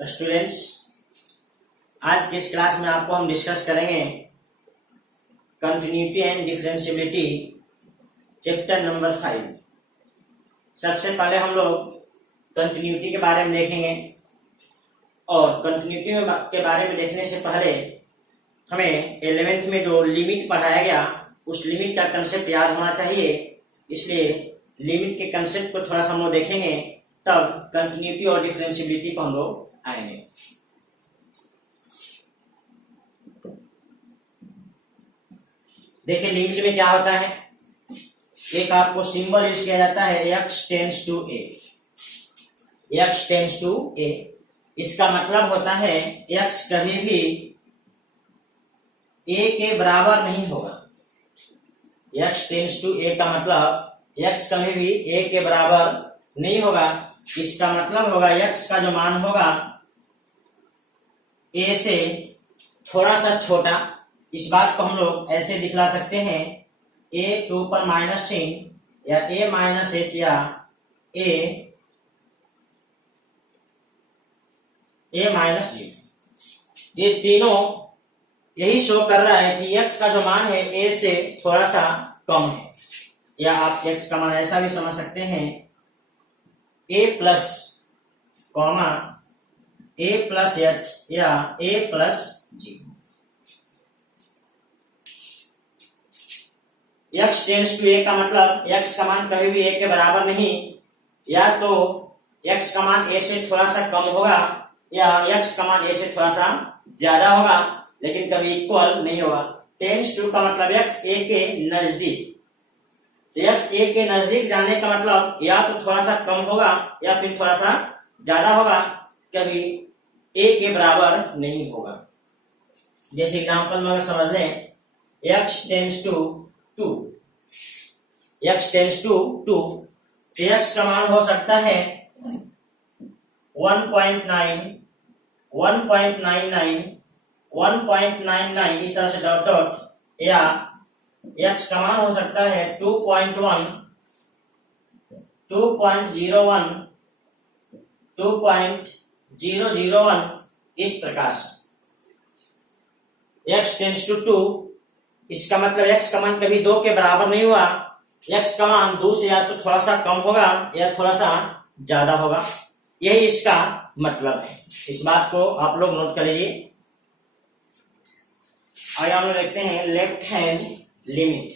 Students, आज के इस क्लास में आपको हम डिस्कस करेंगे continuity and differentiability chapter number 5। सबसे पहले हम लोग कंटिन्यूटी के बारे में देखेंगे और कंटिन्यूटी के बारे में देखने से पहले हमें 11th में जो लिमिट पढ़ाया गया उस लिमिट का कंसेप्ट याद होना चाहिए। इसलिए लिमिट के कंसेप्ट को थोड़ा सा हम लोग देखेंगे, तब कंटिन्यूटी और डिफरेंशिएबिलिटी को हम लोग आएंगे। देखिए लिमिट में क्या होता है, एक आपको सिंबल यूज किया जाता है x tends to a। x tends to a इसका मतलब होता है x कभी भी a के बराबर नहीं होगा। x टेंड्स टू a का मतलब x कभी भी a के बराबर नहीं होगा। इसका मतलब होगा x का जो मान होगा a से थोड़ा सा छोटा। इस बात को हम लोग ऐसे दिखला सकते हैं, a के ऊपर माइनस चिन्ह या a माइनस h या a माइनस g, ये तीनों यही शो कर रहा है कि x का जो मान है a से थोड़ा सा कम है। या आप x का मान ऐसा भी समझ सकते हैं a plus comma a plus h या a plus g। x tends to a का मतलब x का मान कभी भी a के बराबर नहीं, या तो x का मान a से थोड़ा सा कम होगा या x का मान a से थोड़ा सा ज्यादा होगा, लेकिन कभी इक्वल नहीं होगा। टेंड्स टू का मतलब x a के नजदीक, तो x a के नजदीक जाने का मतलब या तो थोड़ा सा कम होगा या फिर थोड़ा सा ज्यादा होगा, कभी a के बराबर नहीं होगा। जैसे एग्जांपल में अगर समझ लें x tends to 2, x tends to 2, तो x का मान हो सकता है 1.9, 1.99, 1.99 इस तरह से डॉट डॉट, या x का मान हो सकता है 2.1, 2.01, 2.001 इस प्रकार से। x टेंड्स टू 2 इसका मतलब x का मान कभी 2 के बराबर नहीं हुआ। x का मान 2 से या तो थोड़ा सा कम होगा या थोड़ा सा ज्यादा होगा, यही इसका मतलब है। इस बात को आप लोग नोट कर लीजिए। आगे हम लोग देखते हैं left hand limit.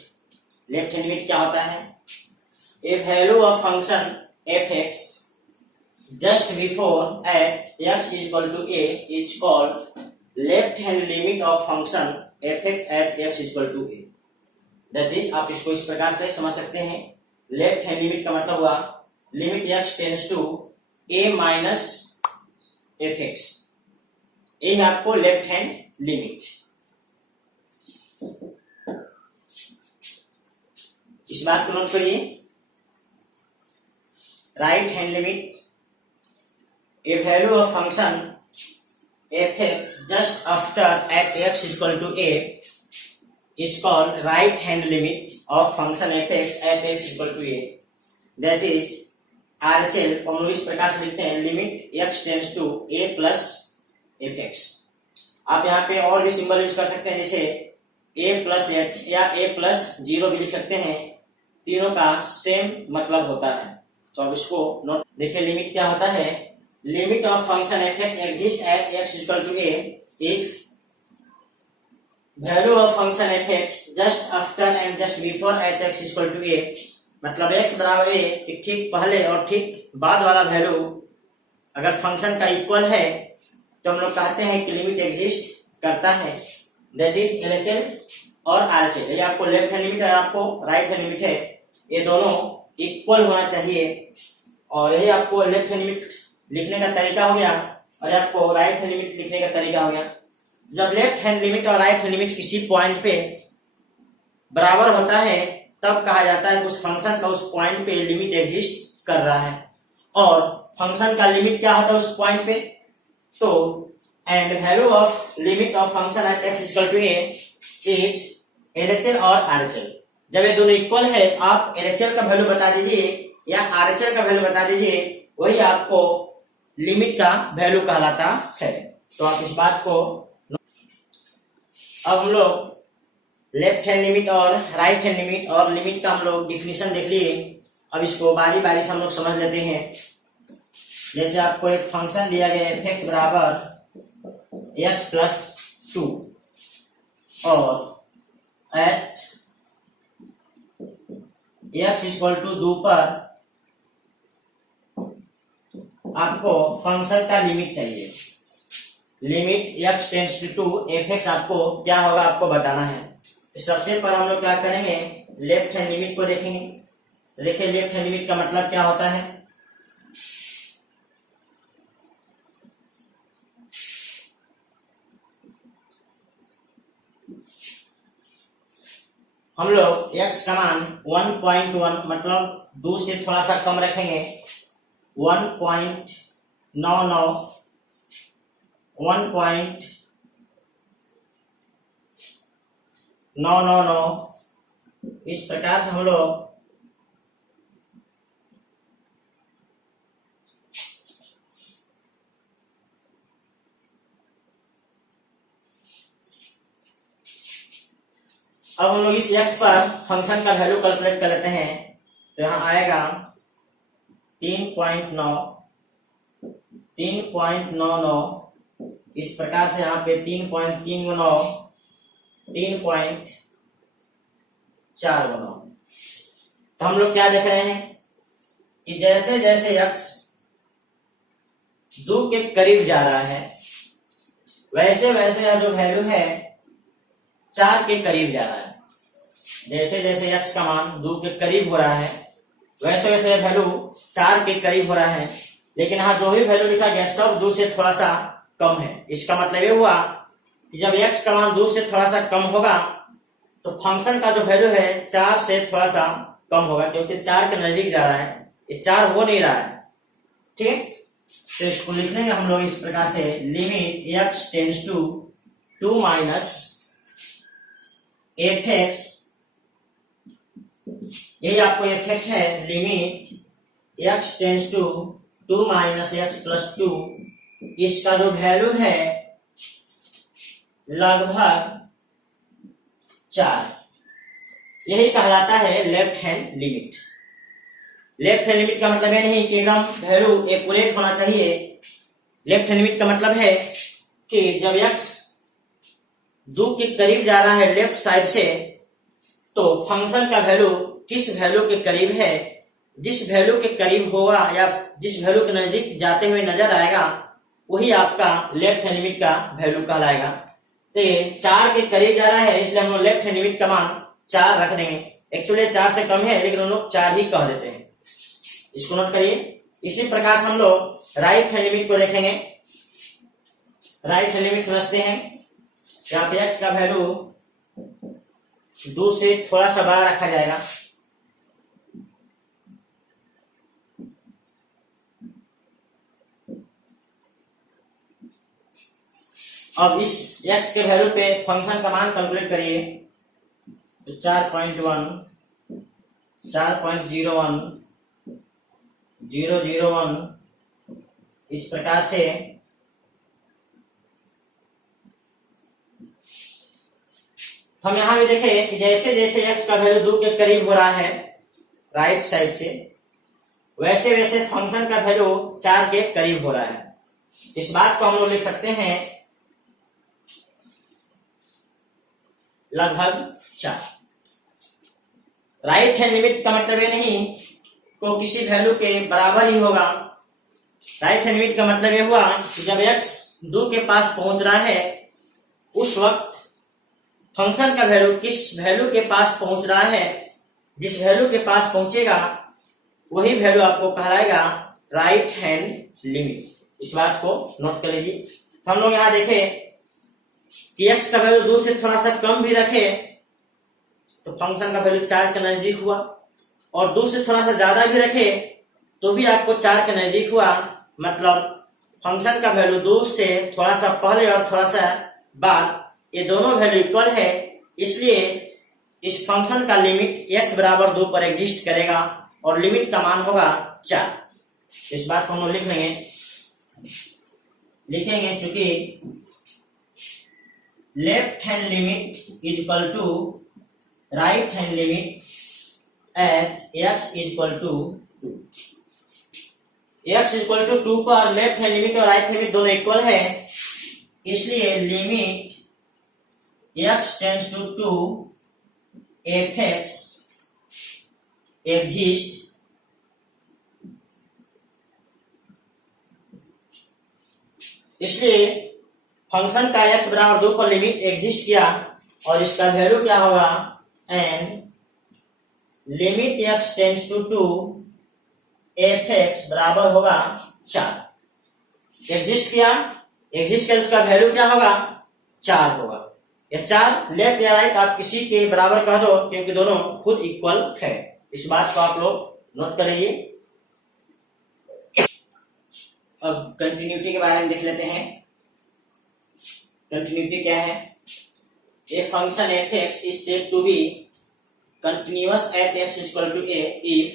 Left hand limit क्या होता है? A value of function f(x) just before at x is equal to a is called left hand limit of function f(x) at x is equal to a। That is, आप इसको इस प्रकार से समझ सकते हैं। लेफ्ट हैंड लिमिट का मतलब हुआ limit x tends to a minus f(x), ये है आपको लेफ्ट हैंड लिमिट। इस बात को नोट करिए। Right hand limit, A value of function f(x) just after at x is equal to a is called right hand limit of function f(x) at x is equal to a। that is RHL हम लोग इस प्रकार से लिखते हैं limit x tends to a plus f(x)। आप यहाँ पे और भी सिंबल यूज कर सकते हैं, जैसे a प्लस h या a प्लस 0 भी लिख सकते हैं, तीनों का सेम मतलब होता है। तो अब इसको नोट देखिए, लिमिट क्या होता है? Limit of function f(x) exist at x equal to a if value of function f(x) just after and just before at x equal to a, मतलब x बराबर a कि ठीक पहले और ठीक बाद वाला वैल्यू अगर फंक्शन का इक्वल है तो हम लोग कहते हैं कि लिमिट एग्जिस्ट करता है। दैट इज LHL और RHL। ये आपको लेफ्ट हैंड लिमिट है, आपको राइट हैंड लिमिट है, ये दोनों इक्वल होना चाहिए। और यही आपको लेफ्ट हैंड लिमिट लिखने का तरीका हो गया और आपको राइट हैंड लिमिट लिखने का तरीका हो गया। जब लेफ्ट हैंड लिमिट और राइट हैंड लिमिट किसी पॉइंट पे बराबर होता है तब कहा जाता है कि उस फंक्शन का उस पॉइंट पे लिमिट एग्जिस्ट कर रहा है। और फंक्शन का लिमिट क्या होता है उस पॉइंट पे? तो and value of limit of function at x equal to a is LHL और RHL। जब ये दोनों इक्वल है आप LHL का वैल्यू बता दीजिए या RHL का वैल्यू बता दीजिए, वही आपको लिमिट का वैल्यू कहलाता है। तो आप इस बात को, अब हम लोग लेफ्ट हैंड लिमिट और राइट हैंड लिमिट और लिमिट का हम लोग डिफिनीशन देख लिए। अब इसको बारी बारी से हम लोग समझ लेते हैं। जैसे आपको एक फंक्शन दिया गया है f(x) बराबर x प्लस 2 और एट x इक्वल टू 2 पर आपको फंक्शन का लिमिट चाहिए। Limit x tends to f(x) आपको क्या होगा आपको बताना है। तो सबसे पहले हम लोग क्या करेंगे, लेफ्ट हैंड लिमिट को देखेंगे। देखिए लेफ्ट हैंड लिमिट का मतलब क्या होता है। हम लोग x का मान 1.1 मतलब 2 से थोड़ा सा कम रखेंगे। 1.99 इस प्रकार से हम लोग अब हम लोग इस x पर फंक्शन का वैल्यू कैलकुलेट कर लेते हैं। तो यहाँ आएगा 3.99 इस प्रकार से यहाँ पे 3.39 3.49। तो हम लोग क्या देख रहे हैं कि जैसे जैसे x 2 के करीब जा रहा है वैसे वैसे यह जो वैल्यू है 4 के करीब जा रहा है। जैसे जैसे x का मान 2 के करीब हो रहा है वैसे वैसे वैल्यू 4 के करीब हो रहा है। लेकिन यहाँ जो भी वैल्यू लिखा गया सब 2 से थोड़ा सा कम है। इसका मतलब ये हुआ कि जब x का मान 2 से थोड़ा सा कम होगा तो फंक्शन का जो वैल्यू है 4 से थोड़ा सा कम होगा, क्योंकि 4 के नजदीक जा रहा है, ये 4 हो नहीं रहा है। ठीक है, तो इसको लिख लेंगे हम लोग इस प्रकार से, limit x tends to 2 minus f(x), यही आपको f(x) है। Limit x tends to 2 minus x plus 2, इसका जो वैल्यू है लगभग 4, यही कहलाता है left hand limit. Left hand limit का मतलब ये नहीं कि एकदम वैल्यू एक्यूरेट होना चाहिए। लेफ्ट हैंड लिमिट का मतलब है कि जब x 2 के करीब जा रहा है लेफ्ट साइड से, तो फंक्शन का वैल्यू किस वैल्यू के करीब है, जिस वैल्यू के करीब होगा या जिस वैल्यू के नजदीक जाते हुए नजर आएगा वही आपका लेफ्ट हैंड लिमिट का वैल्यू कहलाएगा। तो ये 4 के करीब जा रहा है इसलिए हम लोग लेफ्ट हैंड लिमिट का मान 4 रख देंगे। एक्चुअली 4 से कम है लेकिन हम लोग 4 ही कह देते हैं, इसको नोट करिए। इसी प्रकार से हम लोग राइट हैंड लिमिट को देखेंगे। राइट हैंड लिमिट समझते हैं। यहाँ पे x का वैल्यू 2 से थोड़ा सा बड़ा रखा जाएगा। अब इस x के वैल्यू पे फंक्शन का मान कैलकुलेट करिए। तो 4.1 4.01 001 इस प्रकार से हम यहां भी देखें कि जैसे जैसे x का वैल्यू 2 के करीब हो रहा है राइट साइड से, वैसे वैसे फंक्शन का वैल्यू 4 के करीब हो रहा है। इस बात को हम लोग लिख सकते हैं लगभग 4। राइट हैंड लिमिट का मतलब ये नहीं को किसी वैल्यू के बराबर ही होगा। राइट हैंड लिमिट का मतलब ये हुआ कि जब x 2 के पास पहुंच रहा है उस वक्त फंक्शन का वैल्यू किस वैल्यू के पास पहुंच रहा है, जिस वैल्यू के पास पहुंचेगा वही वैल्यू आपको कहलाएगा राइट हैंड लिमिट। इस बात को नोट कर लीजिए। हम लोग यहाँ देखें कि x का वैल्यू 2 से थोड़ा सा कम भी रखे तो फंक्शन का वैल्यू 4 के नजदीक हुआ, और 2 से थोड़ा सा ज्यादा भी रखे तो भी आपको 4 के नजदीक हुआ। मतलब फंक्शन का वैल्यू 2 से थोड़ा सा पहले और थोड़ा सा बाद ये दोनों वैल्यू इक्वल है, इसलिए इस फंक्शन का लिमिट x बराबर 2 पर एग्जिस्ट करेगा और लिमिट का मान होगा 4। इस बात को हम लोग लिख लेंगे। लिखेंगे चूंकि left hand limit is equal to right hand limit at x is equal to 2। x is equal to 2 पर लेफ्ट हैंड लिमिट और राइट हैंड लिमिट दोनों इक्वल है, इसलिए limit x tends to 2 fx exist इसलिए function का x बराबर 2 पर limit exist किया और इसका वैल्यू क्या होगा, and limit x tends to 2 fx बराबर होगा 4। एग्जिस्ट किया उसका वैल्यू क्या होगा, 4 होगा। ये 4 लेफ्ट या राइट आप किसी के बराबर कह दो क्योंकि दोनों खुद इक्वल है। इस बात को आप लोग नोट कर लीजिए। अब कंटिन्यूटी के बारे में देख लेते हैं। कंटिन्यूटी क्या है, a function fx is said to be continuous at x is equal to a if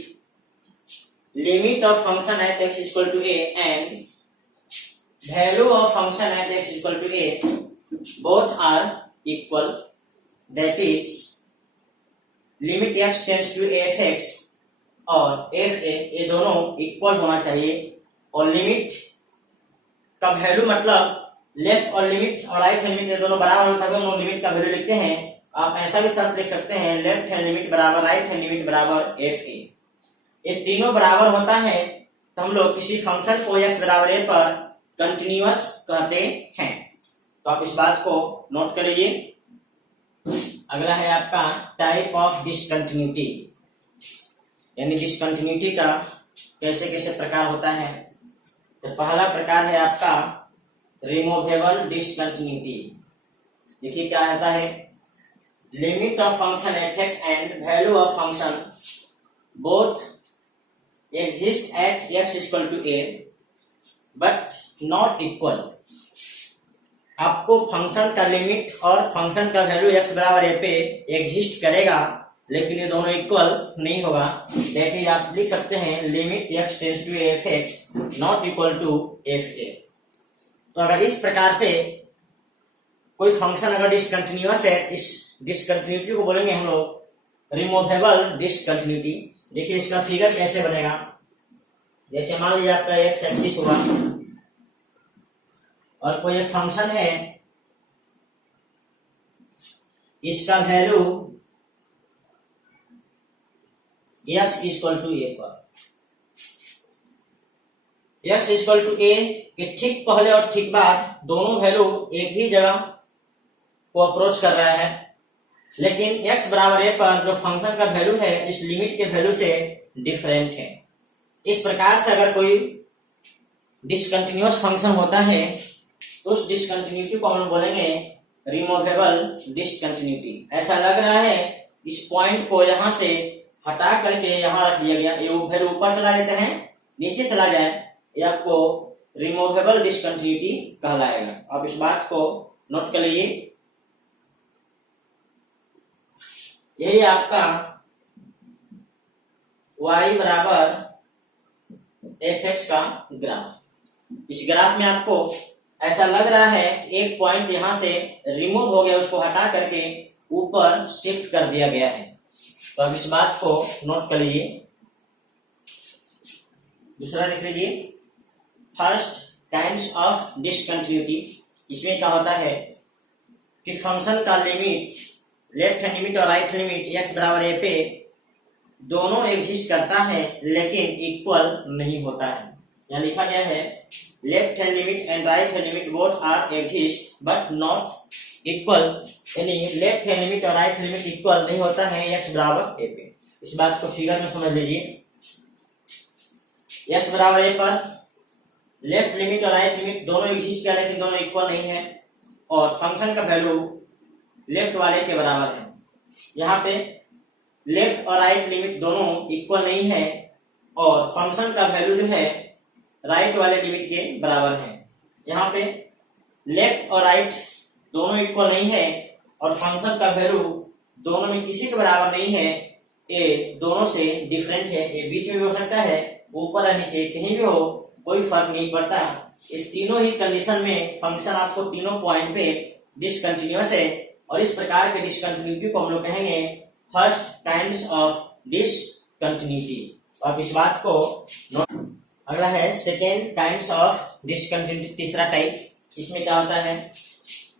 limit of function at x is equal to a and value of function at x is equal to a both are equal, that is limit x tends to fx और fa ये दोनों equal होना चाहिए और limit का value मतलब left और limit और राइट हैंड लिमिट ये दोनों बराबर होता है, हम लोग लिमिट का वैल्यू लिखते हैं। आप ऐसा भी शर्त लिख सकते हैं लेफ्ट हैंड लिमिट बराबर राइट हैंड लिमिट बराबर fa। ये तीनों बराबर होता है तो हम लोग किसी फंक्शन को x बराबर a पर कंटिन्यूअस कहते हैं। तो आप इस बात को नोट कर लीजिए। अगला है आपका टाइप ऑफ डिसकंटिन्यूटी, यानी डिसकंटिन्यूटी का कैसे कैसे प्रकार होता है। तो पहला प्रकार है आपका रिमूवेबल डिसकंटिन्यूटी। देखिए क्या होता है, limit of function fx and value of function both exist at x equal to a but not equal. आपको फंक्शन का लिमिट और फंक्शन का वैल्यू x बराबर a पे एग्जिस्ट करेगा लेकिन ये दोनों इक्वल नहीं होगा। दैट इज आप लिख सकते हैं limit x tends to fx not equal to fa। तो अगर इस प्रकार से कोई फंक्शन अगर डिसकंटिन्यूअस है, इस डिसकंटिन्यूटी को बोलेंगे हम लोग रिमूवेबल डिसकंटिन्यूटी। देखिए इसका फिगर कैसे बनेगा। जैसे मान लीजिए आपका एक्स एक्सिस हुआ और कोई एक फंक्शन है, इसका value x equal to a पर, x इक्वल टू a के ठीक पहले और ठीक बाद दोनों वैल्यू एक ही जगह को अप्रोच कर रहा है, लेकिन x बराबर a पर जो फंक्शन का वैल्यू है इस लिमिट के वैल्यू से डिफरेंट है। इस प्रकार से अगर कोई डिसकंटिन्यूअस फंक्शन होता है तो उस डिसकंटिन्यूटी को हम लोग बोलेंगे रिमूवेबल डिसकंटिन्यूटी। ऐसा लग रहा है इस पॉइंट को यहां से हटा करके यहां रख लिया गया, ये वैल्यू ऊपर चला लेते हैं नीचे चला जाए, ये आपको रिमूवेबल डिसकंटिन्यूटी कहलाएगा। आप इस बात को नोट कर लीजिए। यही आपका y बराबर fx का ग्राफ। इस ग्राफ में आपको ऐसा लग रहा है कि एक पॉइंट यहां से रिमूव हो गया, उसको हटा करके ऊपर शिफ्ट कर दिया गया है। तो अब इस बात को नोट कर लीजिए। दूसरा लिख लीजिए फर्स्ट काइंड्स ऑफ डिसकंटिन्यूटी। इसमें क्या होता है कि फंक्शन का लिमिट लेफ्ट हैंड लिमिट और राइट हैंड लिमिट x बराबर a पे दोनों एग्जिस्ट करता है लेकिन इक्वल नहीं होता है। यहाँ लिखा गया है left hand limit and right hand limit both are exist but not equal, यानी लेफ्ट हैंड लिमिट और राइट हैंड लिमिट इक्वल नहीं होता है x बराबर a पे। इस बात को फिगर में समझ लीजिए। x बराबर a पर लेफ्ट लिमिट और राइट लिमिट दोनों एग्जिस्ट किया लेकिन दोनों इक्वल नहीं है और फंक्शन का वैल्यू लेफ्ट वाले के बराबर है। यहाँ पे लेफ्ट और राइट लिमिट दोनों इक्वल नहीं है और फंक्शन का वैल्यू जो है राइट वाले लिमिट के बराबर है। यहाँ पे लेफ्ट और राइट दोनों इक्वल नहीं है और फंक्शन का वैल्यू दोनों में किसी के बराबर नहीं है, ए दोनों से डिफरेंट है। ए बीच में भी हो सकता है, ऊपर या नीचे कहीं भी हो, कोई फर्क नहीं पड़ता। ये तीनों ही कंडीशन में फंक्शन आपको तीनों पॉइंट पे डिसकंटिन्यूअस है, और इस प्रकार के डिसकंटिन्यूटी को हम लोग कहेंगे फर्स्ट काइंड्स ऑफ डिसकंटिन्यूटी। आप इस बात को अगला है सेकेंड काइंड्स ऑफ डिसकंटिन्यूटी, तीसरा टाइप। इसमें क्या होता है,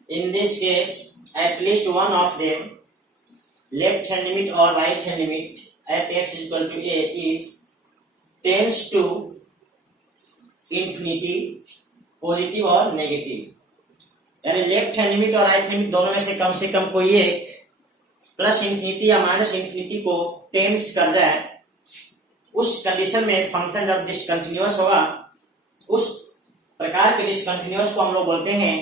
in this case at least one of them left hand limit और right hand limit at x equal to a is tends to infinity, positive और नेगेटिव। यानी लेफ्ट हैंड लिमिट और right hand limit दोनों में से कम कोई एक प्लस इंफिनिटी या माइनस इंफिनिटी को टेंस कर जाए, उस कंडीशन में फंक्शन जब डिसकंटिन्यूअस होगा, उस प्रकार के डिसकंटिन्यूअस को हम लोग बोलते हैं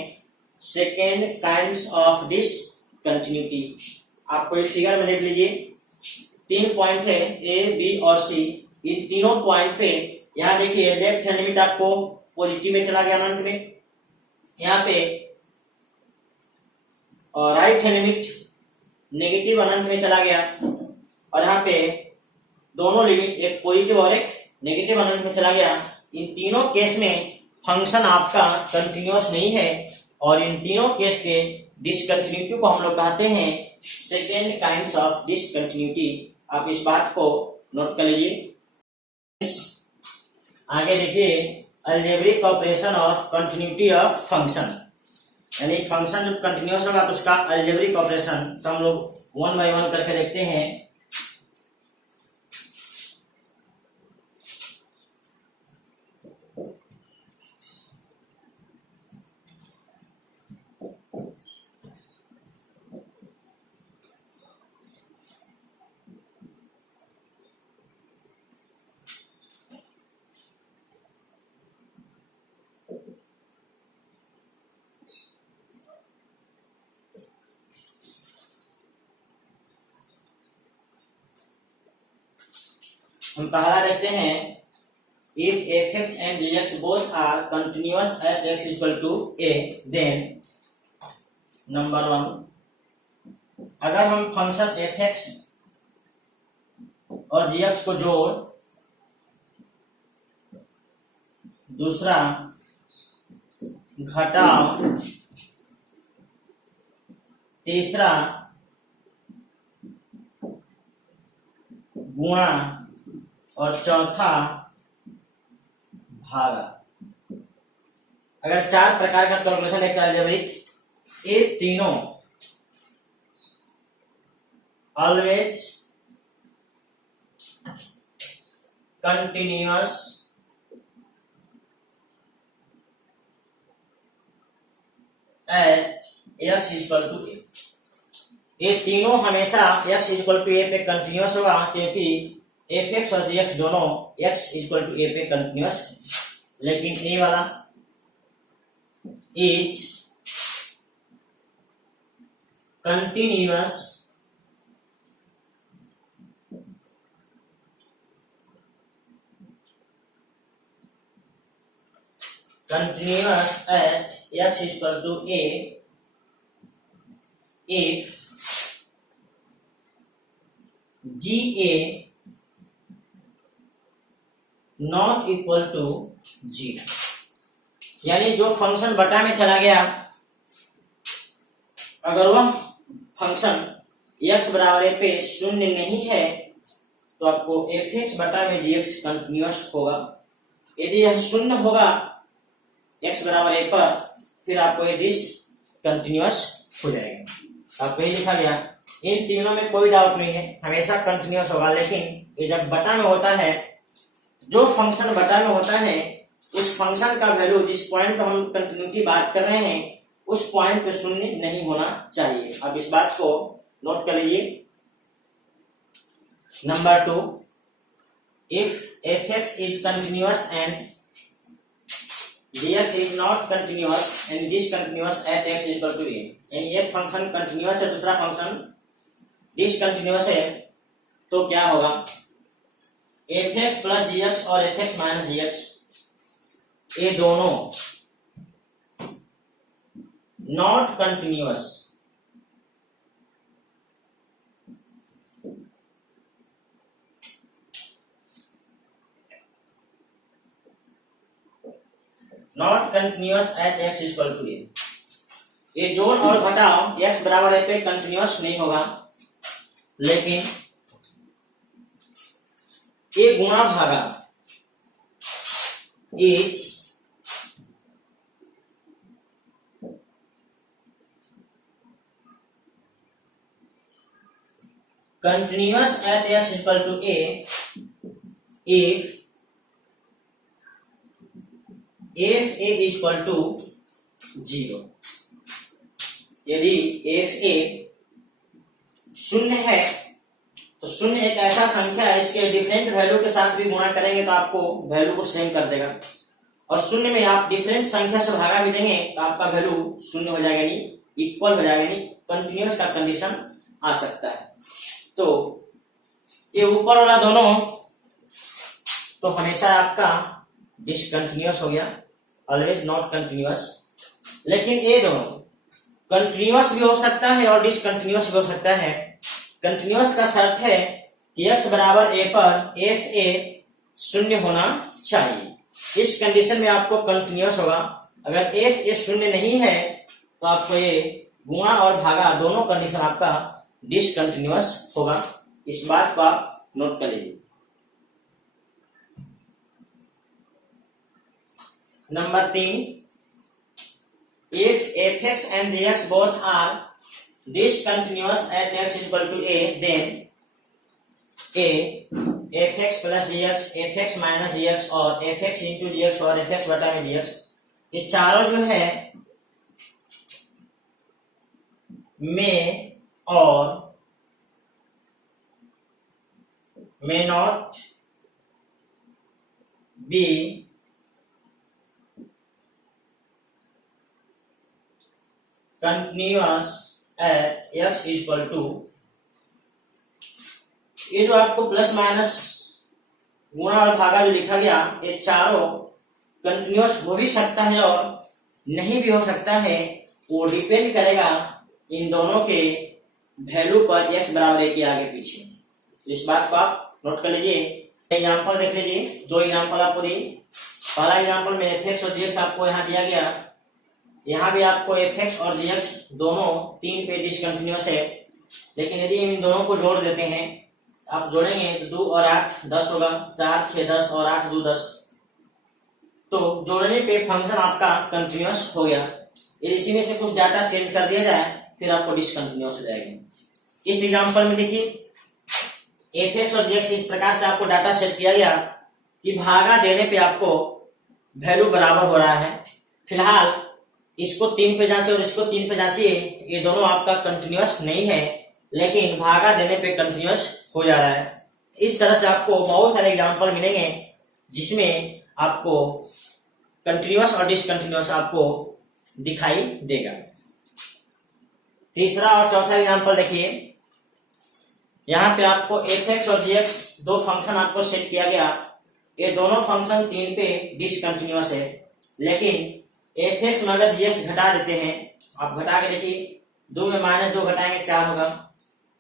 सेकेंड काइंड्स ऑफ डिसकंटिन्यूटी। आपको इस फिगर में लिख लीजिए, 3 पॉइंट है ए बी और सी। इन तीनों पॉइंट पे यहाँ देखिए लेफ्ट हैंड लिमिट आपको पॉजिटिव में चला गया अनंत में, यहाँ पे और राइट हैंड लिमिट नेगेटिव अनंत में चला गया, और यहाँ पे दोनों लिमिट एक पॉजिटिव और एक नेगेटिव अनंत में चला गया। इन तीनों केस में फंक्शन आपका कंटिन्यूअस नहीं है, और इन तीनों केस के डिसकंटिन्यूटी को हम लोग कहते हैं सेकेंड काइंड्स ऑफ डिसकंटिन्यूटी। आप इस बात को नोट कर लीजिए। आगे देखिए algebraic operation of continuity of function, यानी फंक्शन जब कंटिन्यूअस होगा तो उसका अलजेब्रिक ऑपरेशन, तो हम लोग वन बाय वन करके देखते हैं। हम पहला देखते हैं, if fx and gx both are continuous at x equal to a, then number 1, अगर हम फंक्शन fx और gx को जोड़, दूसरा घटाओ, तीसरा गुणा और चौथा भागा। अगर 4 प्रकार का कैलकुलेशन एक अलजेब्रिक, ये तीनों always continuous at x equal to a. ये तीनों हमेशा x इक्वल टू ए पे कंटिन्यूअस होगा, क्योंकि fx और gx दोनों x इक्वल टू ए पे कंटिन्यूअस है। लेकिन ए वाला is continuous at x equal to a if GA not equal to 0। यानी जो फंक्शन बटा में चला गया, अगर वह फंक्शन x बराबर a पे शून्य नहीं है तो आपको fx बटा में gx कंटिन्यूअस होगा। यदि यह शून्य होगा x बराबर a पर, फिर आपको ये डिसकंटिन्यूअस हो जाएगा। आपको ये लिखा गया, इन तीनों में कोई डाउट नहीं है, हमेशा कंटिन्यूअस होगा। लेकिन ये जब बटा में होता है, जो फंक्शन बटा में होता है, उस फंक्शन का वैल्यू जिस पॉइंट पर हम कंटिन्यूटी बात कर रहे हैं, उस पॉइंट पे शून्य नहीं होना चाहिए। अब इस बात को नोट कर लीजिए। Number 2, if fx is continuous and dx is not continuous and discontinuous at x equal to a, यानी एक फंक्शन कंटिन्यूअस है, दूसरा फंक्शन डिसकंटिन्यूअस है, तो क्या होगा, fx प्लस gx और fx माइनस gx, ये दोनों not continuous, not continuous at x equal to a. ये जोड़ और घटाव x बराबर ए पे कंटिन्यूअस नहीं होगा, लेकिन ये गुणा भागा is continuous at x equal to a if a is equal to 0। यदि f a शून्य है तो शून्य एक ऐसा संख्या है, इसके डिफरेंट वैल्यू के साथ भी गुणा करेंगे तो आपको वैल्यू को सेम कर देगा, और शून्य में आप डिफरेंट संख्या से भागा भी देंगे तो आपका वैल्यू शून्य हो जाएगा, नहीं इक्वल हो जाएगा, नहीं कंटिन्यूअस का कंडीशन आ सकता है। तो ये ऊपर वाला दोनों तो हमेशा आपका डिसकंटिन्यूअस हो गया, ऑलवेज नॉट कंटिन्यूअस। लेकिन ये दोनों कंटिन्यूअस भी हो सकता है और डिसकंटिन्यूअस भी हो सकता है। कंटिन्यूअस का शर्त है कि x बराबर a पर एफ ए शून्य होना चाहिए। इस कंडीशन में आपको कंटिन्यूअस होगा। अगर एफ ए शून्य नहीं है तो आपको ये गुणा और भागा दोनों कंडीशन आपका डिसकंटिन्यूअस होगा। इस बात को आप नोट कर लीजिए। Number 3, if fx and gx both are discontinuous at x equal to a, then a fx plus gx, fx minus gx और fx into gx और fx बटा में gx, ये चारों जो है में और may not be continuous at x equal to, ये जो आपको प्लस माइनस गुणा और भागा जो लिखा गया, ये चारों कंटिन्यूअस हो भी सकता है और नहीं भी हो सकता है। वो डिपेंड करेगा इन दोनों के वैल्यू पर x बराबर a के आगे पीछे। तो इस बात को आप नोट कर लीजिए। एग्जाम्पल देख लीजिए, दो एग्जाम्पल आपको दी। पहला एग्जाम्पल में fx और gx आपको यहाँ दिया गया, यहाँ भी आपको fx और gx दोनों 3 पे डिसकंटिन्यूअस है। लेकिन यदि इन दोनों को जोड़ देते हैं, आप जोड़ेंगे तो 2 और 8 10 होगा, 4 6 10 और 8 2 10। तो जोड़ने पे फंक्शन आपका कंटिन्यूअस हो गया। यदि इसी में से कुछ डाटा चेंज कर दिया जाए फिर आपको डिसकंटिन्यूअस हो जाएगा। इस एग्जाम्पल में देखिए fx और gx इस प्रकार से आपको डाटा सेट किया गया कि भागा देने पे आपको वैल्यू बराबर हो रहा है। फिलहाल इसको 3 पे जांचिए और इसको 3 पे जांचिए, ये दोनों आपका कंटिन्यूअस नहीं है, लेकिन भागा देने पे कंटिन्यूअस हो जा रहा है। इस तरह से आपको बहुत सारे एग्जाम्पल मिलेंगे जिसमें आपको कंटिन्यूअस और डिसकंटिन्यूअस आपको दिखाई देगा। तीसरा और चौथा एग्जाम्पल देखिए, यहाँ पे आपको fx और gx दो फंक्शन आपको सेट किया गया। ये दोनों फंक्शन 3 पे डिसकंटिन्यूअस है, लेकिन fx में अगर gx घटा देते हैं, आप घटा के देखिए, 2 में -2 घटाएंगे 4 होगा,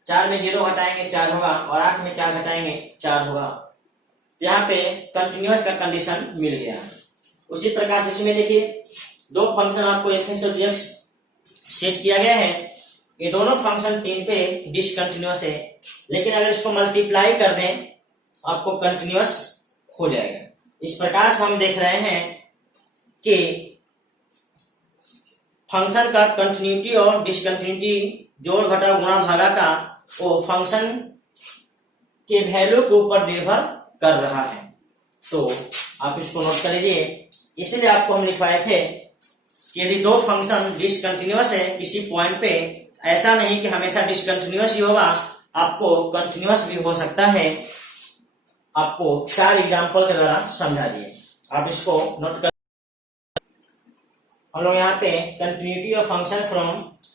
4 में 0 घटाएंगे 4 होगा, और 8 में 4 घटाएंगे 4 होगा। तो यहाँ पे कंटिन्यूअस का कंडीशन मिल गया। उसी प्रकार से इसमें देखिए, दो फंक्शन आपको fx और gx सेट किया गया है। ये दोनों फंक्शन 3 पे डिसकंटिन्यूअस है, लेकिन अगर इसको मल्टीप्लाई कर दें आपको कंटिन्यूअस हो जाएगा। इस प्रकार से हम देख रहे हैं कि फंक्शन का कंटिन्यूटी और डिसकंटिन्यूटी, जोड़ घटाव गुणा भागा का, वो फंक्शन के वैल्यू के ऊपर निर्भर कर रहा है। तो आप इसको नोट कर लीजिए। इसलिए आपको हम लिखवाए थे कि यदि दो फंक्शन डिसकंटिन्यूअस है किसी पॉइंट पे, ऐसा नहीं कि हमेशा डिसकंटिन्यूअस ही होगा, आपको कंटिन्यूअस भी हो सकता है। आपको 4 एग्जांपल के द्वारा समझा दिए, आप इसको नोट कर। हम लोग यहाँ पे continuity of function from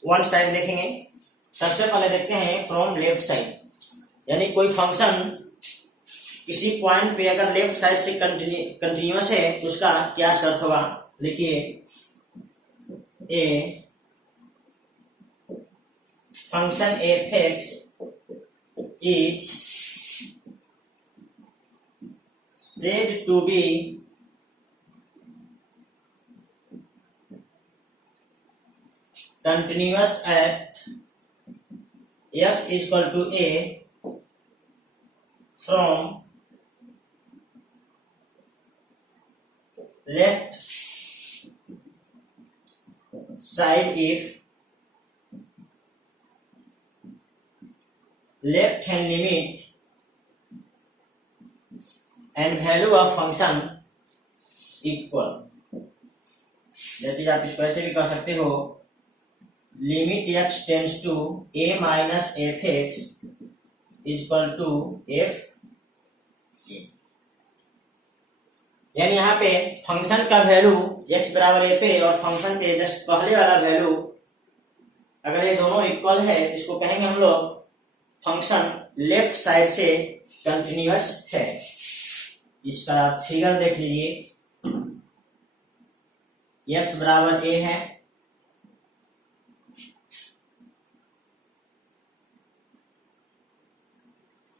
one side देखेंगे। सबसे पहले देखते हैं फ्रॉम लेफ्ट साइड, यानी कोई फंक्शन किसी पॉइंट पे अगर लेफ्ट साइड से कंटिन्यूअस है तो उसका क्या शर्त होगा। देखिए, ए function fx is said to be continuous at x equal to a from left side if left hand limit and value of function equal। जैसे आप इसको ऐसे भी कह सकते हो, limit x tends to a minus f x equal to f, यानी यहाँ पे फंक्शन का वैल्यू x बराबर a पे और फंक्शन के जस्ट पहले वाला वैल्यू अगर ये दोनों इक्वल है, इसको कहेंगे हम लोग फंक्शन लेफ्ट साइड से कंटिन्यूअस है। इसका फिगर देख लीजिए, x बराबर a है,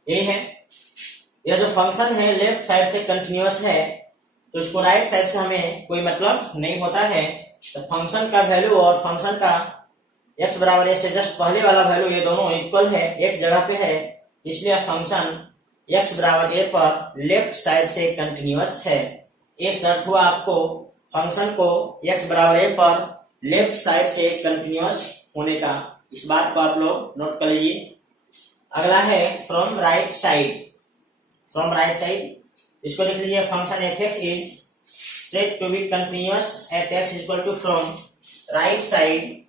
यह जो फंक्शन है लेफ्ट साइड से कंटिन्यूअस है, तो इसको राइट साइड से हमें कोई मतलब नहीं होता है। तो फंक्शन का वैल्यू और फंक्शन का x बराबर a से जस्ट पहले वाला वैल्यू ये दोनों इक्वल है, एक जगह पे है, इसलिए फंक्शन x बराबर a पर लेफ्ट साइड से कंटिन्यूअस है। ये शर्त हुआ आपको फंक्शन को x बराबर a पर लेफ्ट साइड से कंटिन्यूअस होने का। इस बात को आप लोग नोट कर लीजिए। अगला है from right side. From right side इसको लिख लीजिए, function f x is said to be continuous at x equal to from right side,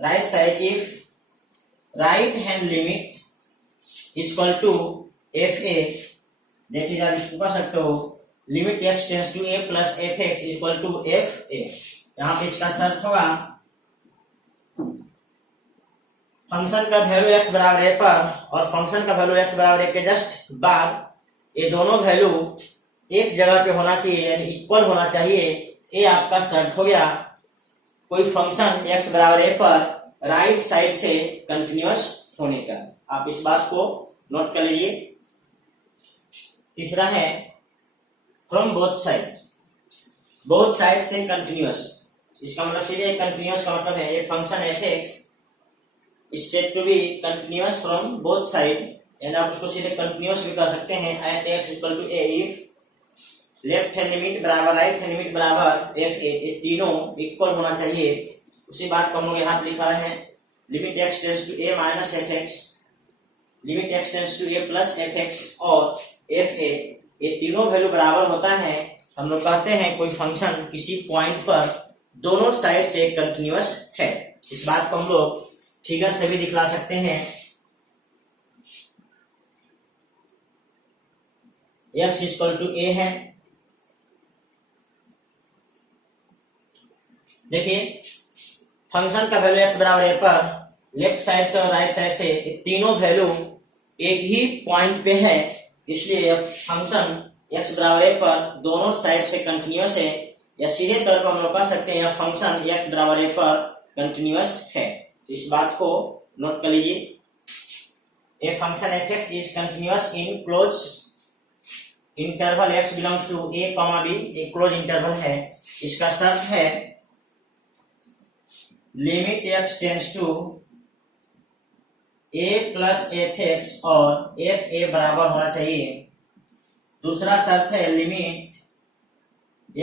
right side if right hand limit equal to f a, that is आप इसको कह सकते हो limit x tends to a plus f x equal to f a. यहाँ पे इसका शर्त होगा फंक्शन का वैल्यू x बराबर a पर और फंक्शन का वैल्यू x बराबर a के जस्ट बाद ये दोनों वैल्यू एक जगह पे होना चाहिए, यानी इक्वल होना चाहिए। ये आपका शर्त हो गया कोई फंक्शन x बराबर a पर राइट साइड से कंटिन्यूअस होने का। आप इस बात को नोट कर लीजिए। तीसरा है from both side. Both side से कंटिन्यूअस, इसका मतलब सीधे कंटिन्यूअस का मतलब है ये function f x is said to be continuous from both side, यानी आप उसको सीधे कंटिन्यूअस भी कर सकते हैं at x equal to a if left hand limit बराबर राइट हैंड लिमिट बराबर एफ ए, ये तीनों इक्वल होना चाहिए। उसी बात को हम लोग यहाँ पे लिखा है limit x tends to a minus f x, limit x tends to a plus f x और एफ ए, ये तीनों वैल्यू बराबर होता है। हम लोग कहते हैं कोई फंक्शन किसी पॉइंट पर दोनों साइड से कंटिन्यूअस है। इस बात को हम लोग फिगर से भी दिखला सकते हैं। x इक्वल टू a है, देखिए फंक्शन का वैल्यू x बराबर a पर लेफ्ट साइड से और राइट साइड से तीनों वैल्यू एक ही पॉइंट पे है, इसलिए यह फंक्शन x बराबर a पर दोनों साइड से कंटिन्यूअस है, या सीधे तौर पर हम लोग कह सकते हैं यह फंक्शन x बराबर a पर कंटिन्यूअस है। तो इस बात को नोट कर लीजिए। A function f x is continuous in close interval x belongs to a comma b, एक क्लोज इंटरवल है। इसका शर्त है limit x tends to a plus f x और एफ ए बराबर होना चाहिए। दूसरा शर्त है limit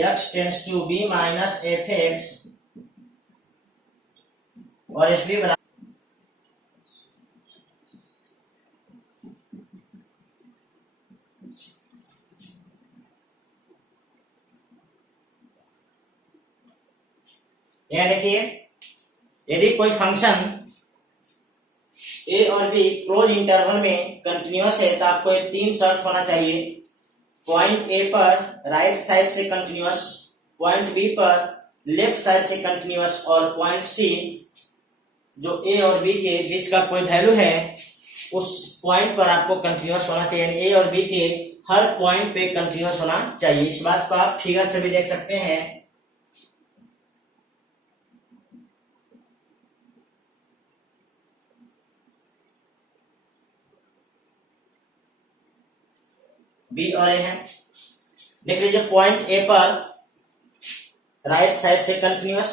x tends to b minus f x और एफ बी बराबर, यह देखिए यदि कोई फंक्शन ए और बी क्लोज इंटरवल में कंटिन्यूअस है तो आपको ये तीन शर्त होना चाहिए। पॉइंट ए पर राइट साइड से कंटिन्यूअस, पॉइंट बी पर लेफ्ट साइड से कंटिन्यूअस और पॉइंट सी जो ए और बी के बीच का कोई वैल्यू है उस पॉइंट पर आपको कंटिन्यूअस होना चाहिए, यानी ए और बी के हर पॉइंट पे कंटिन्यूअस होना चाहिए। इस बात को आप फिगर से भी देख सकते हैं। बी और ए है, देख लीजिए पॉइंट ए पर राइट साइड से कंटिन्यूअस,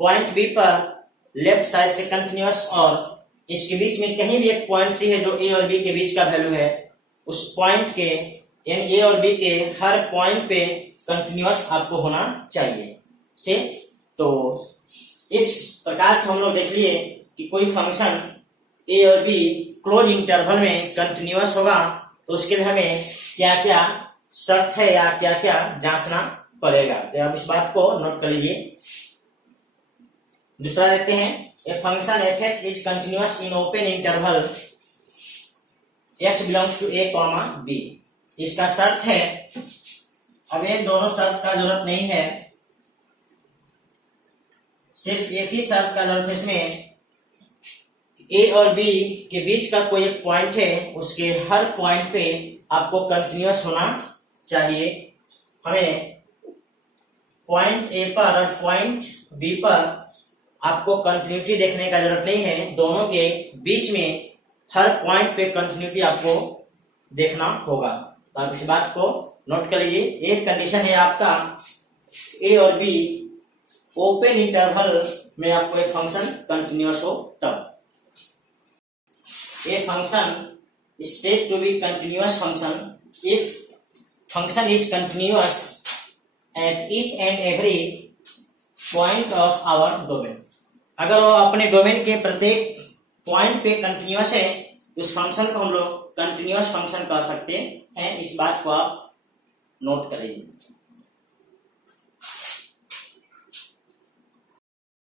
पॉइंट बी पर लेफ्ट साइड से कंटिन्यूअस, और इसके बीच में कहीं भी एक पॉइंट सी है जो ए और बी के बीच का वैल्यू है, उस पॉइंट के यानी ए और बी के हर पॉइंट पे कंटिन्यूअस आपको होना चाहिए। ठीक, तो इस प्रकार से हम लोग देख लिए कि कोई फंक्शन ए और बी क्लोज इंटरवल में कंटिन्यूअस होगा तो उसके लिए हमें क्या क्या शर्त है या क्या क्या जांचना पड़ेगा। तो आप इस बात को नोट कर लीजिए। दूसरा देखते हैं, a function f x is continuous in open interval x belongs to a comma b. इसका शर्त है, अब इन दोनों शर्त का जरूरत नहीं है, सिर्फ एक ही शर्त का जरूरत है इसमें, ए और बी के बीच का कोई एक पॉइंट है उसके हर पॉइंट पे आपको कंटिन्यूअस होना चाहिए। हमें पॉइंट ए पर और पॉइंट बी पर आपको कंटिन्यूटी देखने का जरूरत नहीं है, दोनों के बीच में हर पॉइंट पे कंटिन्यूटी आपको देखना होगा। तो आप इस बात को नोट कर लीजिए। एक कंडीशन है आपका ए और बी ओपन इंटरवल में आपको एक फंक्शन कंटिन्यूअस हो तब। A function is said to be continuous function if function is continuous at each and every point of our domain। अगर वो अपने डोमेन के प्रत्येक पॉइंट पे कंटिन्यूअस है तो उस फंक्शन को हम लोग कंटिन्यूअस फंक्शन कह सकते हैं। इस बात को आप नोट कर लीजिए।